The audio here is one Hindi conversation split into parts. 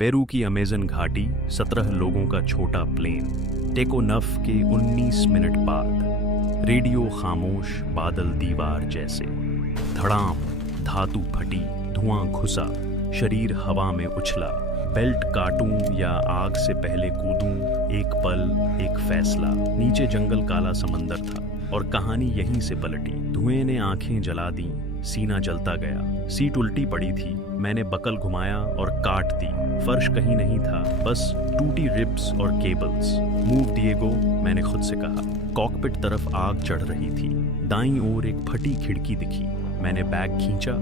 पेरू की अमेजन घाटी, 17 लोगों का छोटा प्लेन। टेकोनफ के 19 मिनट बाद रेडियो खामोश, बादल दीवार जैसे। धड़ाम, धातु फटी, धुआं घुसा, शरीर हवा में उछला। बेल्ट काटूं या आग से पहले कूदूं, एक पल, एक फैसला। नीचे जंगल, काला समंदर था और कहानी यहीं से पलटी। धुएं ने आंखें जला दी, सीना जलता गया। सीट उल्टी पड़ी थी, मैंने बकल घुमाया और काट दी। फर्श कहीं नहीं था, बस टूटी रिब्स और केबल्स। मूव डिएगो, मैंने खुद से कहा। कॉकपिट तरफ आग चढ़ रही थी। दाईं ओर एक फटी खिड़की दिखी। मैंने बैग खींचा,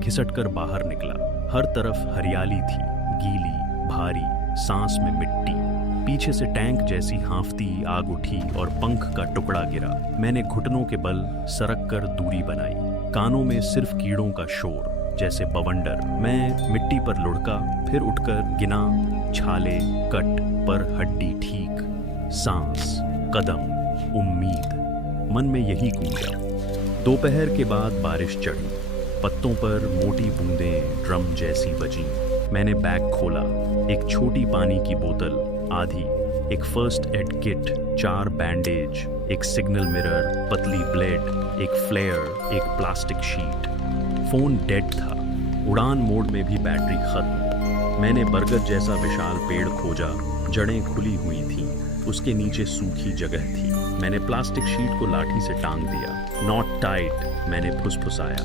खिसटकर बाहर निकला। हर तरफ हरियाली थी, गीली, भारी, सांस में मिट्टी। पीछे से टैंक जैसी हांफती आग उठी और पंख का टुकड़ा गिरा। मैंने घुटनों के बल सरक कर दूरी बनाई। कानों में सिर्फ कीड़ों का शोर, जैसे बवंडर। मैं मिट्टी पर लुढ़का, फिर उठकर गिना। छाले, कट पर हड्डी ठीक, सांस, कदम, उम्मीद। मन में यही गूंजा। दोपहर के बाद बारिश चढ़ी। पत्तों पर मोटी बूंदें ड्रम जैसी बजी। मैंने बैग खोला। एक छोटी पानी की बोतल, आधी, एक फर्स्ट एड किट, 4 बैंडेज, एक सिग्नल मिरर, पतली ब्लेड, एक फ्लेयर, एक प्लास्टिक शीट। फोन डेड था। उड़ान मोड में भी बैटरी खत्म। मैंने बरगद जैसा विशाल पेड़ खोजा। जड़ें खुली हुई थीं, उसके नीचे सूखी जगह थी। मैंने प्लास्टिक शीट को लाठी से टांग दिया। नॉट टाइट, मैंने फुसफुसाया।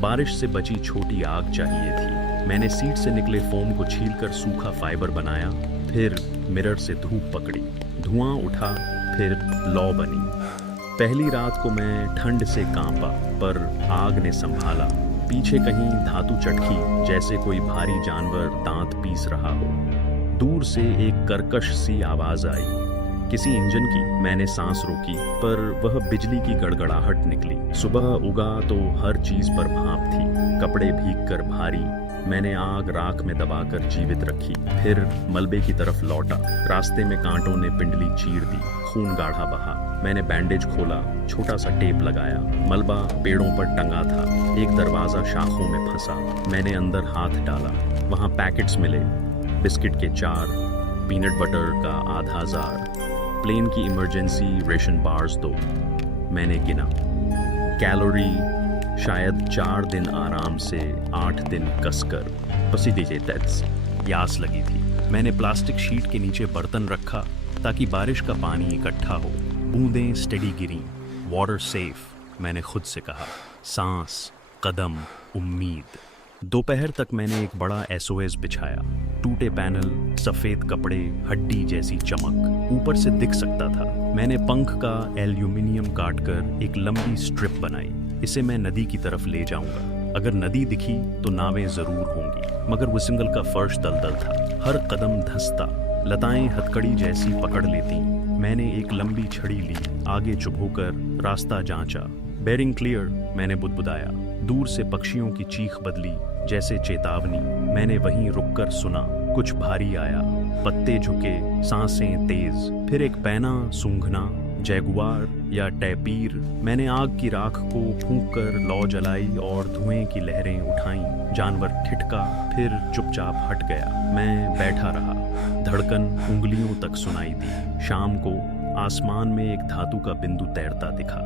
बारिश से बची छोटी आग चाहिए थी। मैंने सीट से निकले फोम को छीलकर सूखा फाइबर बनाया। फिर मिरर से धूप पकड़ी। धुआं उठा, फिर लौ बनी। पहली रात को मैं ठंड से कांपा, पर आग ने संभाला। पीछे कहीं धातु चटकी, जैसे कोई भारी जानवर दांत पीस रहा हो। दूर से एक कर्कश सी आवाज आई, किसी इंजन की। मैंने सांस रोकी, पर वह बिजली की गड़गड़ाहट निकली। सुबह उगा तो हर चीज पर भाप थी। कपड़े भीग कर भारी। मैंने आग राख में दबाकर जीवित रखी, फिर मलबे की तरफ लौटा। रास्ते में कांटों ने पिंडली चीर दी, खून गाढ़ा बहा। मैंने बैंडेज खोला, छोटा सा टेप लगाया। मलबा पेड़ों पर टंगा था। एक दरवाजा शाखों में फंसा। मैंने अंदर हाथ डाला। वहां पैकेट्स मिले, बिस्किट के 4, पीनट बटर का आधा जार, प्लेन की इमरजेंसी रेशन बार्स 2। मैंने गिना। कैलोरी शायद 4 दिन आराम से, 8 दिन कसकर। पसीजेतेट्स, प्यास लगी थी। मैंने प्लास्टिक शीट के नीचे बर्तन रखा ताकि बारिश का पानी इकट्ठा हो। बूंदें स्टेडी गिरी। वाटर सेफ, मैंने खुद से कहा। सांस, कदम, उम्मीद। दोपहर तक मैंने एक बड़ा SOS बिछाया। टूटे पैनल, सफेद कपड़े, हड्डी जैसी चमक। ऊपर से दिख सकता था। मैंने पंख का एल्यूमिनियम काटकर एक लंबी स्ट्रिप बनाई। इसे मैं नदी की तरफ ले जाऊंगा। अगर नदी दिखी तो नावें जरूर होंगी। मगर विसिंगल का फर्श दलदल था। हर कदम धंसता। लताएं हथकड़ी जैसी पकड़ लेती। मैंने एक लंबी छड़ी ली, आगे चुभोकर रास्ता जांचा। बेरिंग क्लियर, मैंने बुदबुदाया। दूर से पक्षियों की चीख बदली, जैसे चेतावनी। मैंने वहीं रुककर सुना। कुछ भारी आया, पत्ते झुके, सांसें तेज। फिर एक पैना सूंघना, जैगुआर या टैपीर। मैंने आग की राख को फूंककर लौ जलाई और धुएं की लहरें उठाईं। जानवर ठिठका, फिर चुपचाप हट गया। मैं बैठा रहा। धड़कन उंगलियों तक सुनाई दी। शाम को आसमान में एक धातु का बिंदु तैरता दिखा।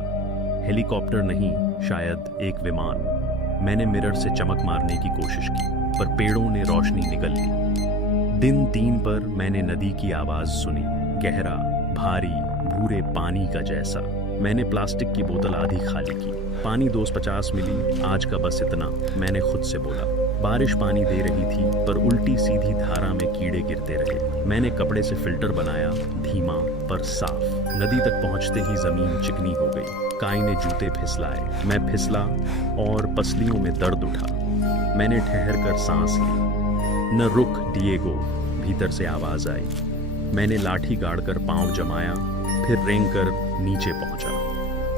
हेलीकॉप्टर नहीं, शायद एक विमान। मैंने मिरर से चमक मारने की कोशिश की, पर पेड़ों ने रोशनी निगल ली। दिन 3 पर मैंने नदी की आवाज सुनी, गहरा, भारी, भूरे पानी का जैसा। मैंने प्लास्टिक की बोतल आधी खाली की। पानी 250 मिली, आज का बस इतना, मैंने खुद से बोला। बारिश पानी दे रही थी, पर उल्टी सीधी धारा में कीड़े गिरते रहे। मैंने कपड़े से फिल्टर बनाया, धीमा पर साफ। नदी तक पहुंचते ही जमीन चिकनी हो गई। काई ने जूते फिसलाए। मैं फिसला और पसलियों में दर्द उठा। मैंने ठहर कर सांस ली। न रुक डिएगो, भीतर से आवाज आई। मैंने लाठी गाड़कर पांव जमाया, फिर रेंग कर नीचे पहुंचा।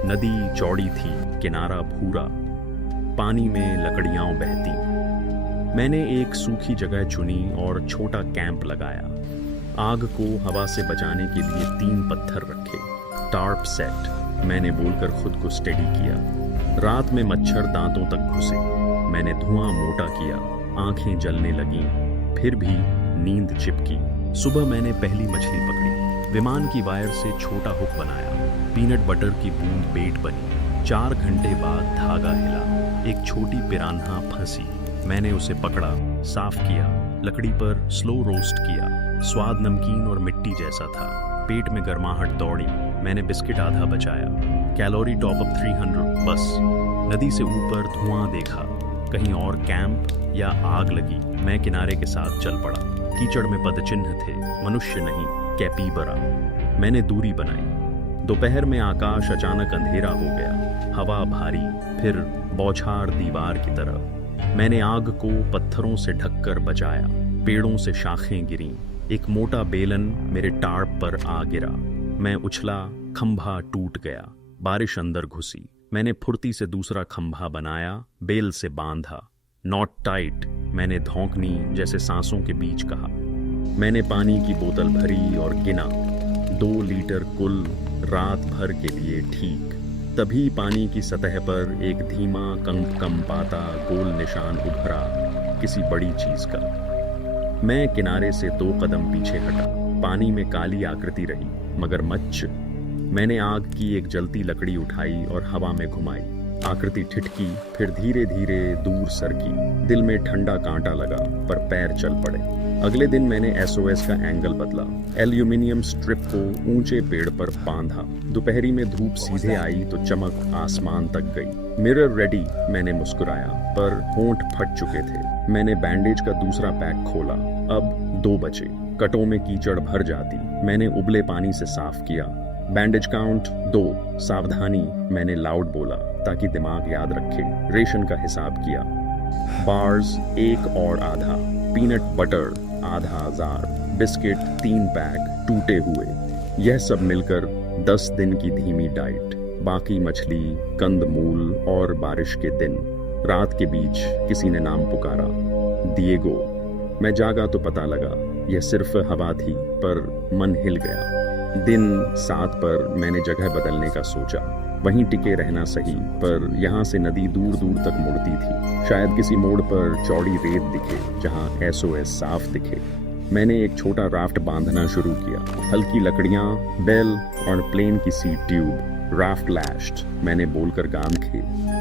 नदी चौड़ी थी, किनारा भूरा, पानी में लकड़ियां बहती। मैंने एक सूखी जगह चुनी और छोटा कैंप लगाया। आग को हवा से बचाने के लिए 3 पत्थर रखे। टार्प सेट, मैंने बोलकर खुद को स्टेडी किया। रात में मच्छर दांतों तक घुसे। मैंने धुआं मोटा किया, आंखें जलने लगीं। फिर भी नींद चिपकी। सुबह मैंने पहली मछली पकड़ी, विमान की वायर से छोटा हुक बनाया, पीनट बटर की बूंद बेट बनी। 4 घंटे बाद धागा हिला, एक छोटी पिरान्हा फंसी। मैंने उसे पकड़ा, साफ किया, लकड़ी पर स्लो रोस्ट किया। स्वाद नमकीन और मिट्टी जैसा था। पेट में गर्माहट दौड़ी। मैंने बिस्किट आधा बचाया। कैलोरी टॉप अप 300 बस। नदी से ऊपर धुआं देखा, कहीं और कैंप या आग लगी। मैं किनारे के साथ चल पड़ा। कीचड़ में पदचिन्ह थे, मनुष्य नहीं, कैपीबरा। मैंने दूरी बनाई। दोपहर में आकाश अचानक अंधेरा हो गया, हवा भारी, फिर बौछार दीवार की तरह। मैंने आग को पत्थरों से ढककर बचाया। पेड़ों से शाखें गिरीं। एक मोटा बेलन मेरे टार्प पर आ गिरा। मैं उछला, खंभा टूट गया। बारिश अंदर घुसी। मैंने फुर्ती से दूसरा खंभा बनाया, बेल से बांधा। नॉट टाइट, मैंने धौंकनी जैसे सांसों के बीच कहा। मैंने पानी की बोतल भरी और गिना, 2 लीटर कुल, रात भर के लिए ठीक। तभी पानी की सतह पर एक धीमा कंपाता गोल निशान उभरा, किसी बड़ी चीज का। मैं किनारे से 2 कदम पीछे हटा। पानी में काली आकृति रही, मगरमच्छ। मैंने आग की एक जलती लकड़ी उठाई और हवा में घुमाई। आकृति ठिठकी, फिर धीरे धीरे दूर सरकी। दिल में ठंडा कांटा लगा, पर पैर चल पड़े। अगले दिन मैंने SOS का एंगल बदला। एल्यूमिनियम स्ट्रिप को ऊंचे पेड़ पर बांधा। दोपहरी में धूप सीधे आई तो चमक आसमान तक गई। मिरर रेडी, मैंने मुस्कुराया, पर होंठ फट चुके थे। मैंने बैंडेज का दूसरा पैक खोला। अब 2 बचे। कटों में कीचड़ भर जाती। मैंने उबले पानी से साफ किया। बैंडेज काउंट 2, सावधानी, मैंने लाउड बोला ताकि दिमाग याद रखे। रेशन का हिसाब किया। बार्स 1 और आधा, पीनट बटर आधा 1000, बिस्किट 3 पैक टूटे हुए। यह सब मिलकर 10 दिन की धीमी डाइट। बाकी मछली, कंदमूल और बारिश के दिन। रात के बीच किसी ने नाम पुकारा, दिएगो। मैं जागा तो पता लगा यह सिर्फ हवा थी, पर मन हिल गया। दिन 7 पर मैंने जगह बदलने का सोचा। वहीं टिके रहना सही, पर यहाँ से नदी दूर दूर तक मुड़ती थी। शायद किसी मोड़ पर चौड़ी रेत दिखे जहाँ SOS साफ दिखे। मैंने एक छोटा राफ्ट बांधना शुरू किया। हल्की लकड़ियाँ, बेल और प्लेन की सीट ट्यूब। राफ्ट लैश्ड, मैंने बोलकर गांध खे।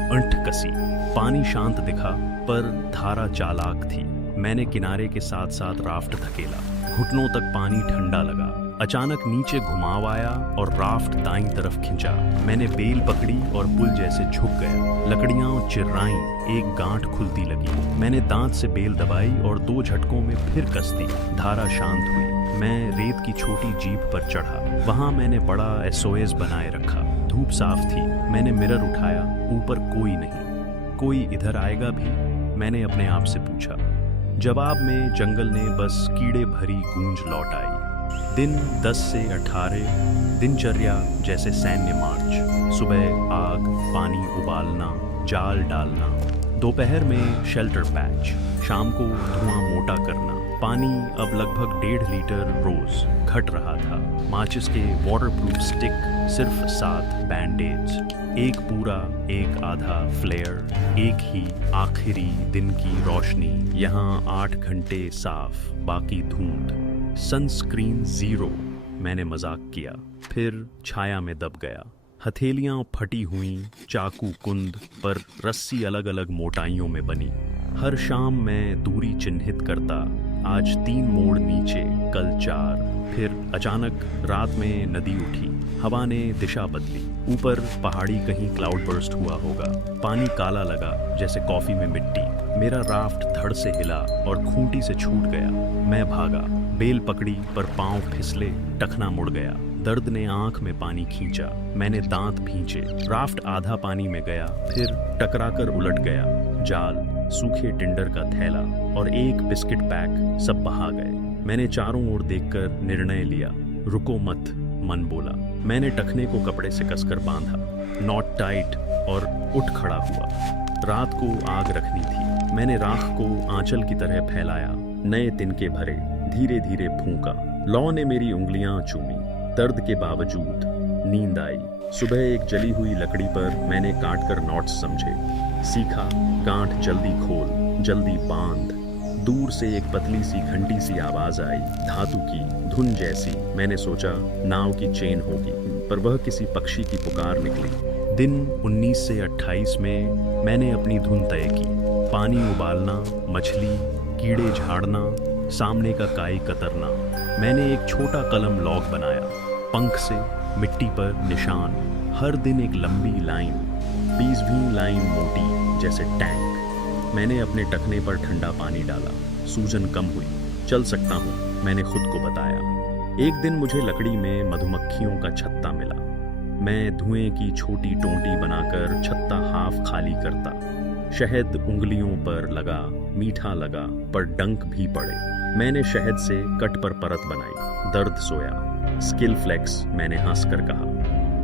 अंट कसी। पानी शांत दिखा, पर धारा चालाक थी। मैंने किनारे के साथ साथ राफ्ट धकेला। घुटनों तक पानी ठंडा लगा। अचानक नीचे घुमाव आया और राफ्ट दाईं तरफ खिंचा। मैंने बेल पकड़ी और पुल जैसे झुक गया। लकड़ियां चिर्राईं, एक गांठ खुलती लगी। मैंने दांत से बेल दबाई और 2 झटकों में फिर कस दी। धारा शांत हुई। मैं रेत की छोटी जीप पर चढ़ा। वहां मैंने बड़ा SOS बनाए रखा। धूप साफ थी। मैंने मिरर उठाया, ऊपर कोई नहीं। कोई इधर आएगा भी? मैंने अपने आप से पूछा। जवाब में जंगल ने बस कीड़े भरी गूंज लौट आई। दिन 10 से 18, दिनचर्या जैसे सैन्य मार्च। सुबह आग, पानी उबालना, जाल डालना। दोपहर में शेल्टर पैच। शाम को धुआं मोटा करना। पानी अब लगभग 1.5 लीटर रोज घट रहा था। माचिस के वाटरप्रूफ स्टिक सिर्फ 7 बैंडेज। एक पूरा, एक आधा फ्लेयर। एक ही आखिरी दिन की रोशनी। यहाँ 8 घंटे साफ, बाकी धुंध। सनस्क्रीन 0, मैंने मजाक किया, फिर छाया में दब गया। हथेलियां फटी हुई, चाकू कुंद, पर रस्सी अलग अलग मोटाइयों में बनी। हर शाम मैं दूरी चिन्हित करता। आज 3 मोड़ नीचे, कल 4। फिर अचानक रात में नदी उठी। हवा ने दिशा बदली। ऊपर पहाड़ी कहीं क्लाउड बर्स्ट हुआ होगा। पानी काला लगा जैसे कॉफी में मिट्टी। मेरा राफ्ट धड़ से हिला और खूंटी से छूट गया। मैं भागा। बेल पकड़ी पर पांव फिसले, टखना मुड़ गया। दर्द ने आंख में पानी खींचा। मैंने दांत भींचे। राफ्ट आधा पानी में गया, फिर टकराकर उलट गया। जाल, सूखे टिंडर का थैला और एक बिस्किट पैक सब बहा गए। मैंने चारों ओर देखकर निर्णय लिया। रुको मत, मन बोला। मैंने टखने को कपड़े से कसकर बांधा, नॉट टाइट, और उठ खड़ा हुआ। रात को आग रखनी थी। मैंने राख को आंचल की तरह फैलाया। नए तिनके भरे, धीरे धीरे फूंका। लौ ने मेरी उंगलियां चूमी। दर्द के बावजूद नींद आई। सुबह एक जली हुई लकड़ी पर मैंने काटकर नॉट्स समझे। सीखा, गांठ जल्दी खोल, जल्दी बांध। दूर से एक पतली सी घंटी सी आवाज आई, धातु की धुन जैसी। मैंने सोचा नाव की चेन होगी, पर वह किसी पक्षी की पुकार निकली। दिन 19 से 28 में मैंने अपनी धुन तय की। पानी उबालना, मछली, कीड़े झाड़ना, सामने का काई कतरना। मैंने एक छोटा कलम लॉग बनाया, पंख से मिट्टी पर निशान, हर दिन एक लंबी लाइन, 20वीं लाइन मोटी जैसे टैंक। मैंने अपने टखने पर ठंडा पानी डाला, सूजन कम हुई, चल सकता हूँ, मैंने खुद को बताया। एक दिन मुझे लकड़ी में मधुमक्खियों का छत्ता मिला। मैं धुएं की छोटी टोंटी बनाकर छत्ता हाफ खाली करता। शहद उंगलियों पर लगा, मीठा लगा, पर डंक भी पड़े। मैंने शहद से कट पर परत बनाई, दर्द सोया। स्किल फ्लेक्स, मैंने हंसकर कहा।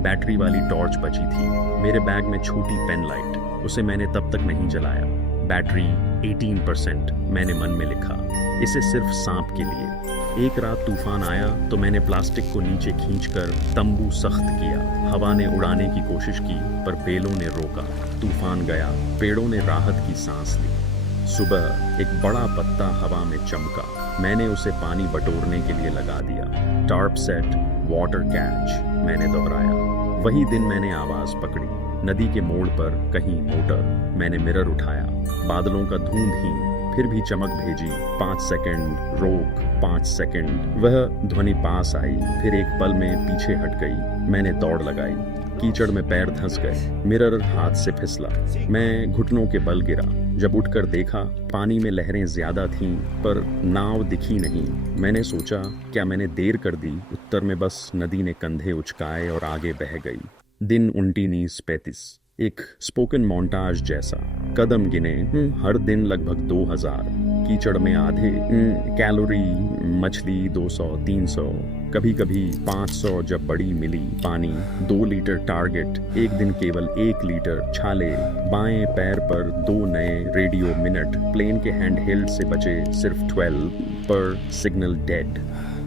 बैटरी वाली टॉर्च बची थी मेरे बैग में, छोटी पेन लाइट, उसे मैंने तब तक नहीं जलाया। बैटरी 18%, मैंने मन में लिखा, इसे सिर्फ सांप के लिए। एक रात तूफान आया तो मैंने प्लास्टिक को नीचे खींचकर तंबू सख्त किया। हवा ने उड़ाने की कोशिश की, पर बेलों ने रोका। तूफान गया, पेड़ों ने राहत की सांस ली। सुबह एक बड़ा पत्ता हवा में चमका। मैंने उसे पानी बटोरने के लिए लगा दिया। टार्प सेट, वाटर कैच, मैंने दोहराया। वही दिन मैंने आवाज पकड़ी, नदी के मोड़ पर कहीं मोटर। मैंने मिरर उठाया, बादलों का धुंध ही, फिर भी चमक भेजी। 5 सेकंड रोक, 5 सेकंड। वह ध्वनि पास आई, फिर एक पल में पीछे हट गई। मैंने दौड़ लगाई, कीचड़ में पैर धंस गए, मिरर हाथ से फिसला। मैं घुटनों के बल गिरा। जब उठकर देखा, पानी में लहरें ज्यादा थीं, पर नाव दिखी नहीं। मैंने सोचा, क्या मैंने देर कर दी? उत्तर में बस नदी ने कंधे उचकाए और आगे बह गई। दिन 19:35, एक स्पोकन मोन्टाज जैसा। कदम गिने, हर दिन लगभग 2000। कीचड़ में आधे, कैलोरी, मछली 200, 300, कभी कभी 500 जब बड़ी मिली। पानी 2 लीटर टारगेट, एक दिन केवल 1 लीटर। छाले, बाएं पैर पर 2 नए रेडियो मिनट। प्लेन के हैंड हेल्ड से बचे सिर्फ 12, पर सिग्नल डेड।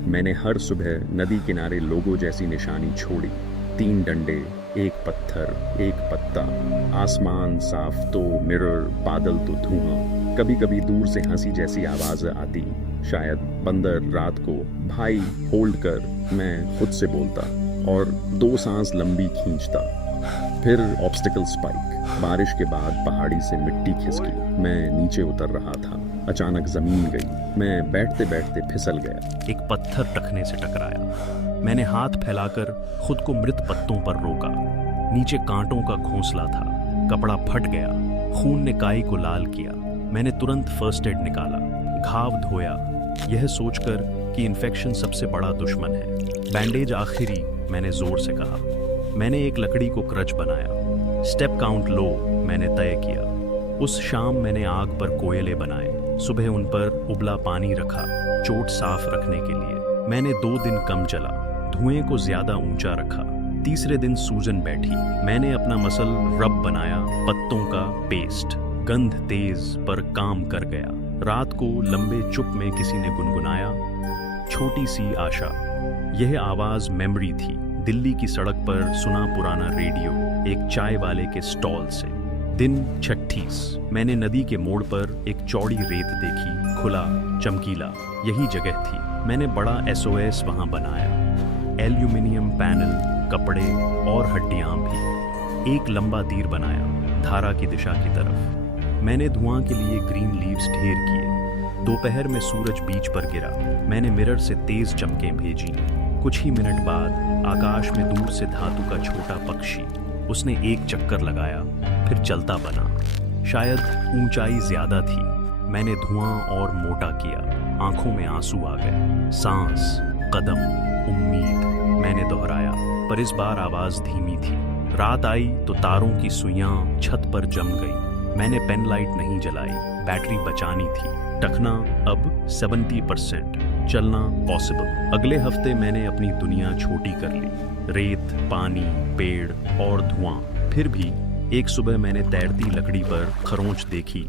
मैंने हर सुबह नदी किनारे लोगो जैसी निशानी छोड़ी। 3 डंडे, 1 पत्थर, 1 पत्ता। आसमान साफ तो मिरर, बादल तो धुआं। कभी कभी दूर से हंसी जैसी आवाज आती, शायद बंदर रात को। भाई होल्ड कर, मैं खुद से बोलता, और 2 सांस लंबी खींचता। फिर ऑब्स्टिकल स्पाइक। बारिश के बाद पहाड़ी से मिट्टी खिसकी। मैं नीचे उतर रहा था, अचानक जमीन गई। मैं बैठते बैठते फिसल गया। एक पत्थर टखने से टकराया। मैंने हाथ फैलाकर खुद को मृत पत्तों पर रोका। नीचे कांटों का घोंसला था, कपड़ा फट गया, खून ने काई को लाल किया। मैंने तुरंत फर्स्ट एड निकाला, घाव धोया, यह सोचकर कि इन्फेक्शन सबसे बड़ा दुश्मन है। बैंडेज आखिरी, मैंने जोर से कहा। मैंने एक लकड़ी को क्रच बनाया। स्टेप काउंट लो, मैंने तय किया। उस शाम मैंने आग पर कोयले बनाए, सुबह उन पर उबला पानी रखा, चोट साफ रखने के लिए। मैंने 2 दिन कम चला, धुएं को ज्यादा ऊंचा रखा। तीसरे दिन सूजन बैठी। मैंने अपना मसल रब बनाया, पत्तों का पेस्ट। गंध तेज, पर काम कर गया। रात को लंबे चुप में किसी ने गुनगुनाया, छोटी सी आशा। यह आवाज मेमोरी थी। दिल्ली की सड़क पर सुना पुराना रेडियो, एक चाय वाले के स्टॉल से। दिन 36, मैंने नदी के मोड़ पर एक चौड़ी रेत देखी, खुला, चमकीला। यही जगह थी। मैंने बड़ा SOS वहां बनाया, एल्यूमिनियम पैनल, कपड़े और हड्डियां भी। एक लंबा तीर बनाया, धारा की दिशा की तरफ। मैंने धुआं के लिए ग्रीन लीव्स ढेर किए। दोपहर में सूरज बीच पर गिरा। मैंने मिरर से तेज चमकें भेजी। कुछ ही मिनट बाद आकाश में दूर से धातु का छोटा पक्षी। उसने एक चक्कर लगाया, फिर चलता बना। शायद ऊंचाई ज्यादा थी। मैंने धुआं और मोटा किया, आंखों में आंसू आ गए। सांस, कदम, उम्मीद, मैंने दोहराया, पर इस बार आवाज धीमी थी। रात आई तो तारों की सुइयां छत पर जम गई। मैंने पेन लाइट नहीं जलाई, बैटरी बचानी थी। टखना अब 70%, चलना पॉसिबल। अगले हफ्ते मैंने अपनी दुनिया छोटी कर ली, रेत, पानी, पेड़ और धुआं। फिर भी एक सुबह मैंने तैरती लकड़ी पर खरोंच देखी,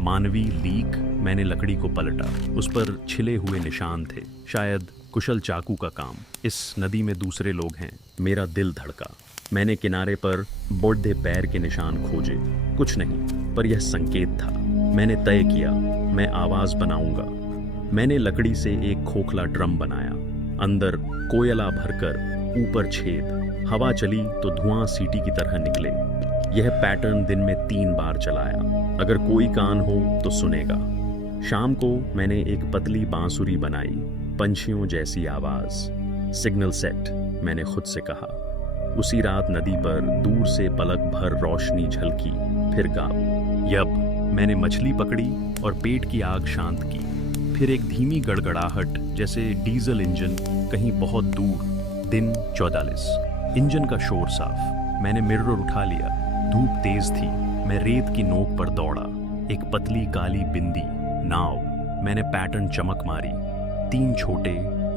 मानवी लीक। मैंने लकड़ी को पलटा, उस पर छिले हुए निशान थे, शायद कुशल चाकू का काम। इस नदी में दूसरे लोग हैं। मेरा दिल धड़का। मैंने किनारे पर बूढ़े पैर के निशान खोजे, कुछ नहीं, पर यह संकेत था। मैंने तय किया, मैं आवाज बनाऊंगा। मैंने लकड़ी से एक खोखला ड्रम बनाया, अंदर कोयला भरकर, ऊपर छेद। हवा चली तो धुआं सीटी की तरह निकले। यह पैटर्न दिन में 3 बार चलाया। अगर कोई कान हो तो सुनेगा। शाम को मैंने एक पतली बांसुरी बनाई, पंछियों जैसी आवाज। सिग्नल सेट, मैंने खुद से कहा। उसी रात नदी पर दूर से पलक भर रोशनी झलकी, फिर गाँव। यब मैंने मछली पकड़ी और पेट की आग शांत की। फिर एक धीमी गड़गड़ाहट जैसे डीजल इंजन कहीं बहुत दूर। दिन 44। इंजन का शोर साफ। मैंने मिरर उठा लिया। धूप तेज थी। मैं रेत की नोक पर दौड़ा। एक पतली काली बिंदी, नाव। मैंने पैटर्न चमक मारी। 3 छोटे,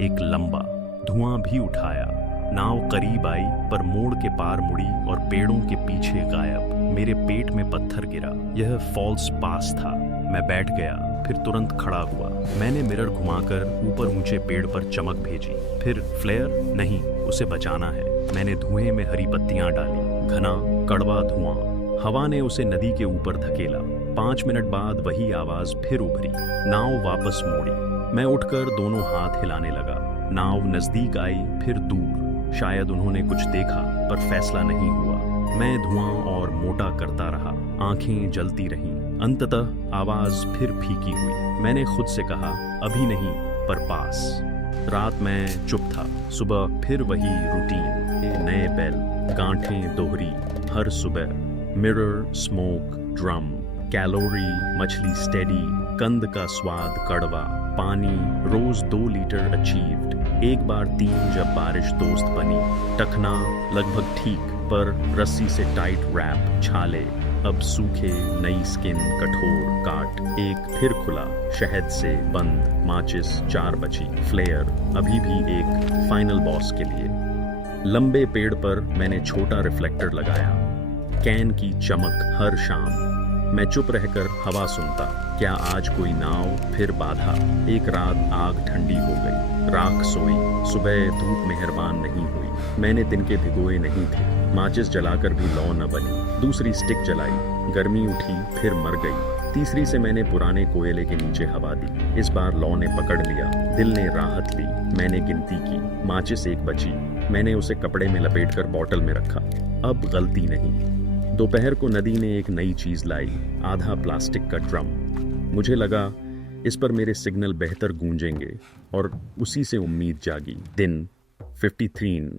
एक लंबा। धुआं भी उठाया। नाव करीब आई पर मोड़ के पार मुड़ी और पेड़ों के पीछे गायब। मेरे पेट में पत्थर गिरा। यह फॉल्स पास था। मैं बैठ गया, फिर तुरंत खड़ा हुआ। मैंने मिरर घुमाकर ऊपर ऊंचे पेड़ पर चमक भेजी। फिर फ्लेयर नहीं, उसे बचाना है। मैंने धुएं में हरी पत्तियां डाली। घना कड़वा धुआं। हवा ने उसे नदी के ऊपर धकेला। 5 मिनट बाद वही आवाज फिर उभरी। नाव वापस मोड़ी। मैं उठकर दोनों हाथ हिलाने लगा। नाव नजदीक आई, फिर दूर। शायद उन्होंने कुछ देखा, पर फैसला नहीं हुआ। मैं धुआं और मोटा करता रहा। आंखें जलती रहीं। अंततः आवाज फिर फीकी हुई। मैंने खुद से कहा, अभी नहीं, पर पास। रात में चुप था। सुबह फिर वही रूटीन। नए बैल, गांठें दोहरी हर सुबह। मिरर, स्मोक, ड्रम, कैलोरी, मछली स्टेडी, कंद का स्वाद कड़वा, पानी रोज 2 लीटर अचीव्ड। एक बार 3 जब बारिश दोस्त बनी। टखना लगभग ठीक, पर रस्सी से टाइट रैप, छाले अब सूखे, नई स्किन, कठोर काट। एक फिर खुला, शहद से बंद, माचिस 4 बची। फ्लेयर अभी भी एक फाइनल बॉस के लिए। लंबे पेड़ पर मैंने छोटा रिफ्लेक्टर लगाया। कैन की चमक हर शाम। मैं चुप रहकर हवा सुनता। क्या आज कोई नाव? फिर बाधा। एक रात आग ठंडी हो गई। राख सोई। सुबह धूप मेहरबान नहीं हुई। मैंने तिनके भिगोए नहीं थे। माचिस जलाकर भी लौ न बनी। दूसरी स्टिक जलाई। गर्मी उठी, फिर मर गई। तीसरी से मैंने पुराने कोयले के नीचे हवा दी। इस बार लौ ने पकड़ लिया। दिल ने राहत ली। मैंने गिनती की। माचिस एक बची। मैंने उसे कपड़े में लपेटकर बॉटल में रखा। अब गलती नहीं। दोपहर को नदी ने एक नई चीज लाई, आधा प्लास्टिक का ड्रम। मुझे लगा इस पर मेरे सिग्नल बेहतर गूंजेंगे, और उसी से उम्मीद जागी। दिन 53।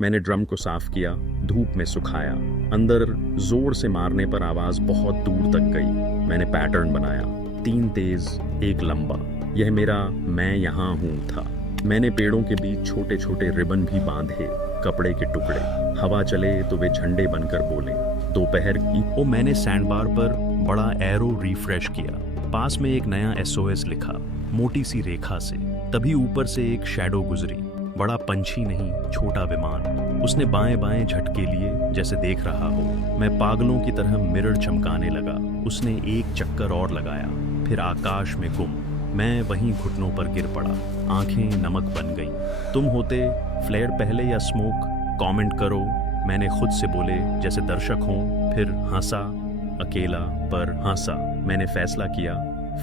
मैंने ड्रम को साफ किया, धूप में सुखाया। अंदर जोर से मारने पर आवाज बहुत दूर तक गई। मैंने पैटर्न बनाया, 3 तेज, 1 लंबा। यह मेरा मैं यहाँ हूँ था। मैंने पेड़ों के बीच छोटे छोटे रिबन भी बांधे, कपड़े के टुकड़े। हवा चले तो वे झंडे बनकर बोले। दोपहर की मैंने सैंडबार पर बड़ा एरो रिफ्रेश किया। पास में एक नया SOS लिखा, मोटी सी रेखा से। तभी ऊपर से एक शैडो गुजरी। बड़ा पंछी नहीं, छोटा विमान। उसने बाएं बाएं झटके लिए, जैसे देख रहा हो। मैं पागलों की तरह मिरर चमकाने लगा। उसने एक चक्कर और लगाया, फिर आकाश में गुम। मैं वहीं घुटनों पर गिर पड़ा। आंखें नमक बन गईं। तुम होते फ्लेयर पहले या स्मोक? कमेंट करो। मैंने खुद से बोले जैसे दर्शक हों। फिर हंसा, अकेला पर हंसा। मैंने फैसला किया,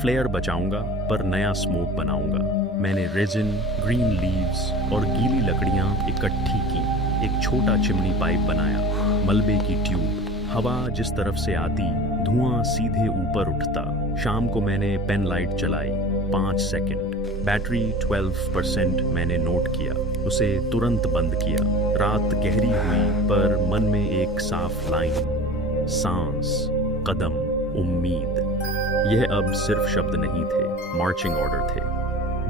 फ्लेयर बचाऊंगा पर नया स्मोक बनाऊंगा। मैंने रेजिन, ग्रीन लीव्स और गीली लकड़ियां इकट्ठी की। एक छोटा चिमनी पाइप बनाया, मलबे की ट्यूब। हवा जिस तरफ से आती, धुआं सीधे ऊपर उठता। शाम को मैंने पेन लाइट जलाई, 5 सेकंड। बैटरी 12% मैंने नोट किया। उसे तुरंत बंद किया। रात गहरी हुई पर मन में एक साफ लाइन, सांस, कदम, उम्मीद। यह अब सिर्फ शब्द नहीं थे, मार्चिंग ऑर्डर थे।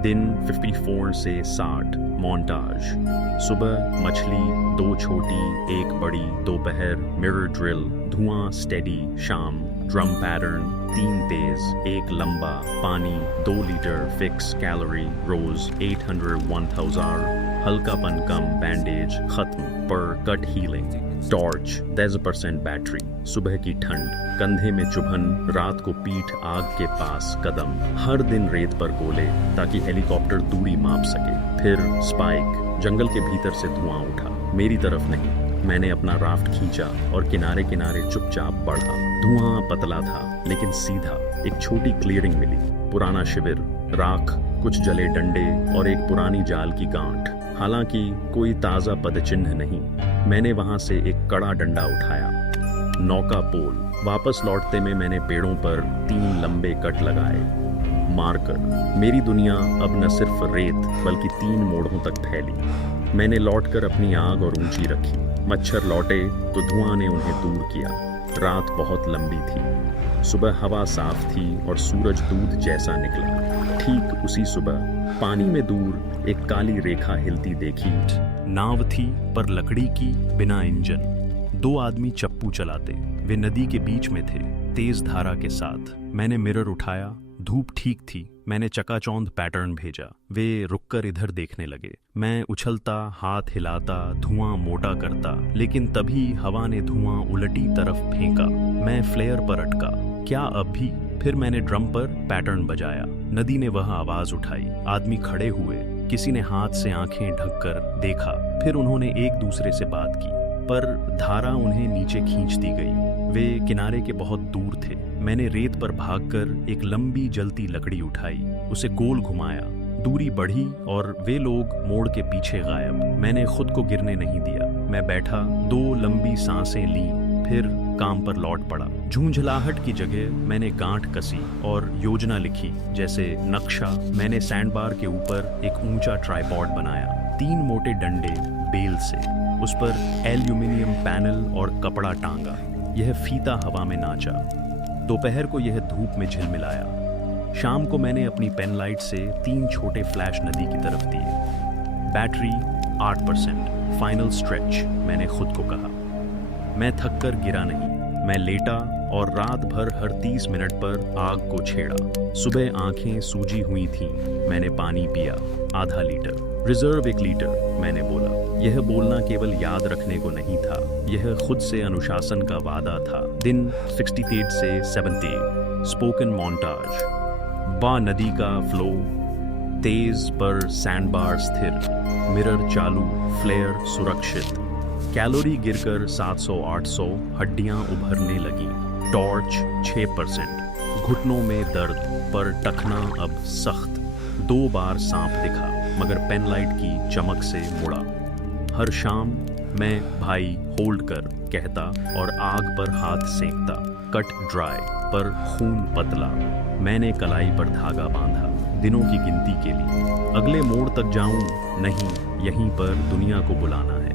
दिन 54 से 60, मोन्टाज। सुबह मछली, 2 छोटी, 1 बड़ी। दोपहर मिरर ड्रिल, धुआं स्टेडी। शाम ड्रम पैटर्न, 3 तेज, 1 लंबा। पानी 2 लीटर फिक्स। कैलोरी रोज 800 1000। हल्कापन कम, बैंडेज खत्म, पर कट हीलिंग। Torch 10% battery. सुबह की ठंड, कंधे में चुभन, रात को पीठ आग के पास कदम। हर दिन रेत पर गोले ताकि हेलीकॉप्टर दूरी माप सके। फिर स्पाइक, जंगल के भीतर से धुआं उठा, मेरी तरफ नहीं, मैंने अपना राफ्ट खींचा और किनारे किनारे चुपचाप बढ़ा। धुआं पतला था लेकिन सीधा। एक छोटी क्लियरिंग मिली, पुराना शिविर, राख, कुछ जले डंडे और एक पुरानी जाल की गांठ। हालांकि कोई ताज़ा पदचिन्ह नहीं। मैंने वहां से एक कड़ा डंडा उठाया। नौका पोल। वापस लौटते में मैंने पेड़ों पर 3 लंबे कट लगाए। मारकर मेरी दुनिया अब न सिर्फ रेत बल्कि 3 मोड़ों तक फैली। मैंने लौटकर अपनी आग और ऊंची रखी। मच्छर लौटे तो धुआं ने उन्हें दूर किया। रात बहुत लंबी थी। सुबह हवा साफ थी और सूरज दूध जैसा निकला। ठीक उसी सुबह पानी में दूर एक काली रेखा हिलती देखी। नाव थी पर लकड़ी की, बिना इंजन। 2 आदमी चप्पू चलाते। वे नदी के बीच में थे, तेज धारा के साथ। मैंने मिरर उठाया। धूप ठीक थी। मैंने चकाचौंध पैटर्न भेजा। वे रुककर इधर देखने लगे। मैं उछलता, हाथ हिलाता, धुआं मोटा करता, लेकिन तभी हवा ने धुआं उलटी तरफ फेंका। मैं फ्लेयर पर अटका। क्या अब भी? फिर मैंने ड्रम पर पैटर्न बजाया। नदी ने वह आवाज उठाई। आदमी खड़े हुए। किसी ने हाथ से आंखें ढककर देखा। फिर उन्होंने एक दूसरे से बात की, पर धारा उन्हें नीचे खींचती गई। वे किनारे के बहुत दूर थे। मैंने रेत पर भागकर एक लंबी जलती लकड़ी उठाई, उसे गोल घुमाया। दूरी बढ़ी और वे लोग मोड़ के पीछे गायब। मैंने खुद को गिरने नहीं दिया। मैं बैठा, 2 लंबी सांसें ली, फिर काम पर लौट पड़ा। झूंझलाहट की जगह मैंने गांठ कसी और योजना लिखी, जैसे नक्शा। मैंने सैंडबार के ऊपर एक ऊंचा ट्राइपॉड बनाया, 3 मोटे डंडे बेल से, उस पर एल्यूमिनियम पैनल और कपड़ा टांगा। यह फीता हवा में नाचा। दोपहर को यह धूप में झिलमिलाया। शाम को मैंने अपनी पेन लाइट से 3 छोटे फ्लैश नदी की तरफ दिए। बैटरी 8%, फाइनल स्ट्रेच, मैंने खुद को कहा। मैं थक कर गिरा नहीं। मैं लेटा और रात भर हर 30 मिनट पर आग को छेड़ा। सुबह आंखें सूजी हुई थीं। मैंने पानी पिया, आधा लीटर। रिजर्व 1 लीटर, मैंने बोला। यह बोलना केवल याद रखने को नहीं था, यह खुद से अनुशासन का वादा था। दिन 68 से 78। Spoken montage. बा नदी का फ्लो, तेज पर सैंडबार स्थिर, मिरर चालू, फ्लेयर सुरक्षित। कैलोरी गिरकर 700-800, हड्डियां उभरने लगी। टॉर्च 6%, घुटनों में दर्द, पर टखना अब सख्त। 2 बार सांप दिखा, मगर पेनलाइट की चमक से मुड़ा। हर शाम मैं भाई होल्ड कर कहता और आग पर हाथ सेंकता। कट ड्राई पर खून पतला। मैंने कलाई पर धागा बांधा, दिनों की गिनती के लिए। अगले मोड़ तक जाऊं? नहीं, यहीं पर दुनिया को बुलाना है।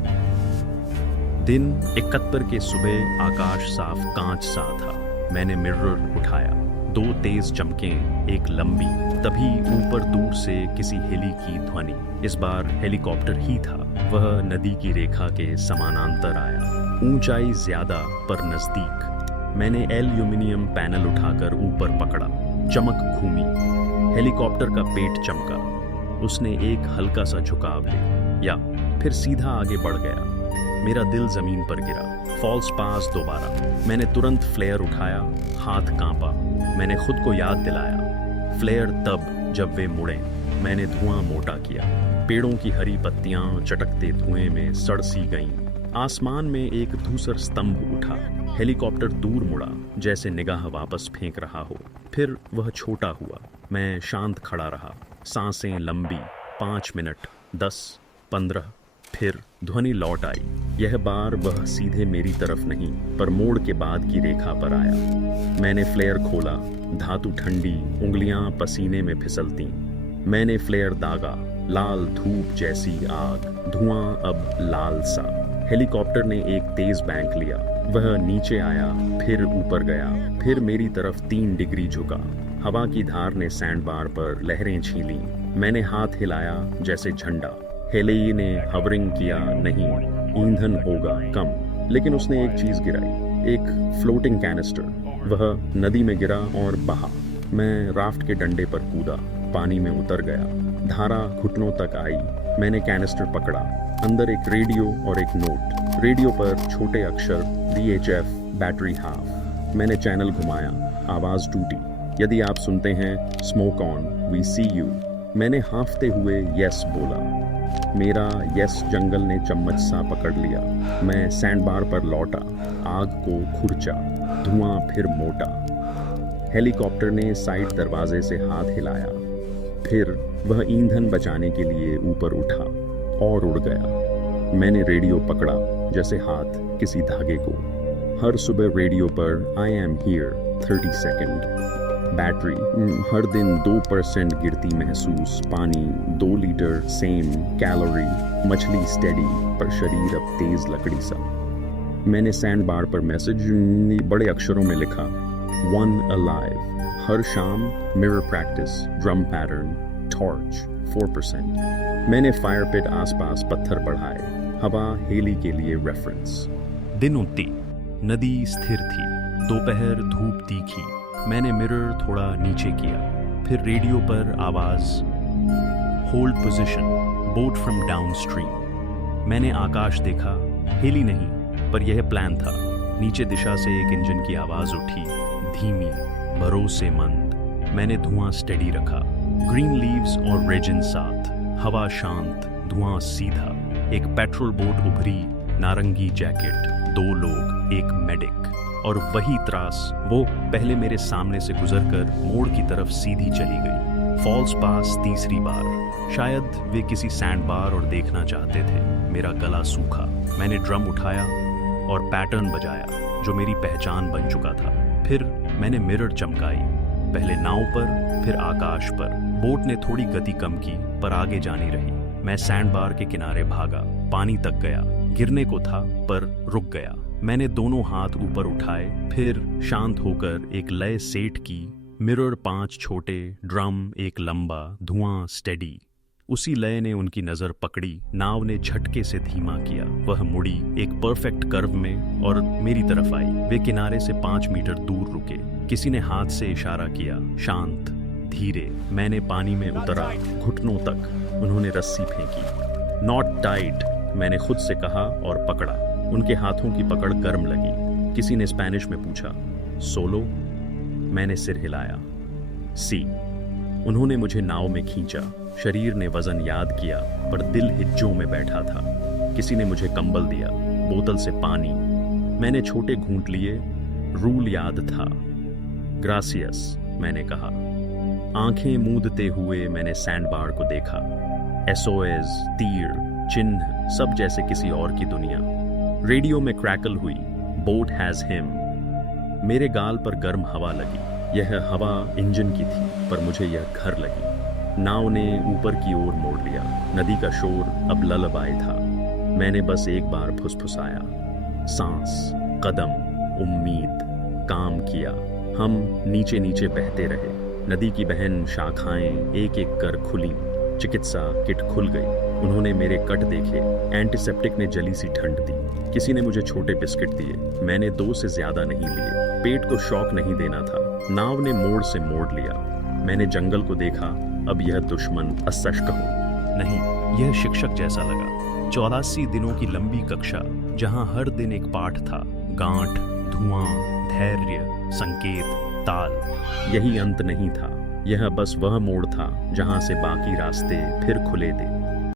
दिन 71 के सुबह आकाश साफ कांच सा था। मैंने मिरर उठाया। 2 तेज चमकें, एक लंबी। तभी ऊपर दूर से किसी हेली की ध्वनि। इस बार हेलीकॉप्टर ही था। वह नदी की रेखा के समानांतर आया। ऊंचाई ज्यादा पर नजदीक। मैंने एल्यूमिनियम पैनल उठाकर ऊपर पकड़ा। चमक घूमी। हेलीकॉप्टर का पेट चमका। उसने एक हल्का सा झुकाव लिया, फिर सीधा आगे बढ़ गया। मेरा दिल जमीन पर गिरा। फॉल्स पास दोबारा। मैंने तुरंत फ्लेयर उठाया, हाथ कांपा। मैंने खुद को याद दिलाया, फ्लेयर तब जब वे मुड़े। मैंने धुआं मोटा किया। पेड़ों की हरी पत्तियां चटकते धुएं में सड़ सी गईं। आसमान में एक धूसर स्तंभ उठा। हेलीकॉप्टर दूर मुड़ा, जैसे निगाह वापस फेंक रहा हो। फिर वह छोटा हुआ। मैं शांत खड़ा रहा। सांसें लंबी। 5 मिनट, 10, 15। फिर ध्वनि लौट आई। यह बार वह सीधे मेरी तरफ नहीं, पर मोड़ के बाद की रेखा पर आया। मैंने फ्लेयर खोला। धातु ठंडी, उंगलियां पसीने में फिसलती। मैंने फ्लेयर दागा। लाल धूप जैसी आग, धुआं अब लाल सा। हेलीकॉप्टर ने एक तेज बैंक लिया। वह नीचे आया, फिर ऊपर गया, फिर मेरी तरफ 3 डिग्री झुका। हवा की धार ने सैंडबार पर लहरें छीली। मैंने हाथ हिलाया जैसे झंडा। हेली ने हवरिंग किया, नहीं, ईंधन होगा कम। लेकिन उसने एक चीज गिराई, एक फ्लोटिंग कैनिस्टर। वह नदी में गिरा और बहा। मैं राफ्ट के डंडे पर कूदा, पानी में उतर गया। धारा घुटनों तक आई। मैंने कैनिस्टर पकड़ा। अंदर एक रेडियो और एक नोट। रेडियो पर छोटे अक्षर VHF, बैटरी हाफ। मैंने चैनल घुमाया। आवाज टूटी। यदि आप सुनते हैं, smoke on, we see you. मैंने हांफते हुए यस बोला। मेरा यस जंगल ने चम्मच सा पकड़ लिया। मैं सैंडबार पर लौटा, आग को खुरचा, धुआं फिर मोटा। हेलीकॉप्टर ने साइड दरवाजे से हाथ हिलाया, फिर वह ईंधन बचाने के लिए ऊपर उठा और उड़ गया। मैंने रेडियो पकड़ा जैसे हाथ किसी धागे को। हर सुबह रेडियो पर I am here 30 second. Battery हर दिन 2% गिरती महसूस। पानी 2 लीटर सेम कैलोरी। मछली स्टेडी पर शरीर अब तेज लकड़ी सा। मैंने सैंड बार पर मैसेज बड़े अक्षरों में लिखा, 1 alive। हर शाम mirror practice, drum pattern, torch 4%। मैंने फायर पिट आसपास पत्थर बढ़ाए, हवा हेली के लिए रेफरेंस। दिन उगती, नदी स्थिर थी, दोपहर धूप तीखी। मैंने मिरर थोड़ा नीचे किया, फिर रेडियो पर आवाज, hold position, boat from downstream. मैंने आकाश देखा, हेली नहीं, पर यह प्लान था। नीचे दिशा से एक इंजन की आवाज उठी, धीमी, भरोसेमंद। मैंने धुआं स्टेडी रखा, ग्रीन लीव्स और रेजिन साथ। हवा शांत, धुआं सीधा। एक पेट्रोल बोट उभरी, नारंगी जैकेट, 2 लोग, एक मेडिक। और वही त्रास, वो पहले मेरे सामने से गुजरकर मोड़ की तरफ सीधी चली गई। फॉल्स पास तीसरी बार। शायद वे किसी सैंड बार और देखना चाहते थे। मेरा गला सूखा। मैंने ड्रम उठाया और पैटर्न बजाया जो मेरी पहचान बन चुका था। फिर मैंने मिरर चमकाई, पहले नाव पर, फिर आकाश पर। बोट ने थोड़ी गति कम की, पर आगे जानी रही। मैं सैंड बार के किनारे भागा, पानी तक गया। गिरने को था, पर रुक गया। मैंने दोनों हाथ ऊपर उठाए, फिर शांत होकर एक लय सेट की। मिरर 5 छोटे, ड्रम 1 लंबा, धुआं स्टेडी। उसी लय ने उनकी नजर पकड़ी। नाव ने झटके से धीमा किया। वह मुड़ी एक परफेक्ट कर्व में और मेरी तरफ आई। वे किनारे से 5 मीटर दूर रुके। किसी ने हाथ से इशारा किया, शांत, धीरे। मैंने पानी में उतरा, घुटनों तक। उन्होंने रस्सी फेंकी। नॉट टाइट, मैंने खुद से कहा और पकड़ा। उनके हाथों की पकड़ गर्म लगी। किसी ने स्पेनिश में पूछा, सोलो? मैंने सिर हिलाया, सी। उन्होंने मुझे नाव में खींचा। शरीर ने वजन याद किया, पर दिल हिज्जों में बैठा था। किसी ने मुझे कंबल दिया, बोतल से पानी। मैंने छोटे घूंट लिए। रूल याद था। ग्रासियस, मैंने कहा। आंखें मूंदते हुए मैंने सैंडबार को देखा। SOS, तीर, चिन्ह, सब जैसे किसी और की दुनिया। रेडियो में क्रैकल हुई, बोट हैज हिम। मेरे गाल पर गर्म हवा लगी। यह हवा इंजन की थी, पर मुझे यह घर लगी। नाव ने ऊपर की ओर मोड़ लिया। नदी का शोर अब ललबाय था। मैंने बस एक बार फुसफुसाया, सांस, कदम, उम्मीद। काम किया। हम नीचे नीचे बहते रहे। नदी की बहन शाखाएं एक एक कर खुली। चिकित्सा किट खुल गई। उन्होंने मेरे कट देखे। एंटीसेप्टिक ने जली सी ठंड दी। किसी ने मुझे छोटे बिस्किट दिए। मैंने 2 से ज्यादा नहीं लिए। पेट को शॉक नहीं देना था। नाव ने मोड़ से मोड़ लिया। मैंने जंगल को देखा। अब यह दुश्मन अस्शक हो नहीं, यह शिक्षक जैसा लगा। 84 दिनों की लंबी कक्षा, जहां हर दिन एक पाठ था। गांठ, धुआं, धैर्य, संकेत, ताल। यही अंत नहीं था। यह बस वह मोड़ था जहां से बाकी रास्ते फिर खुले थे।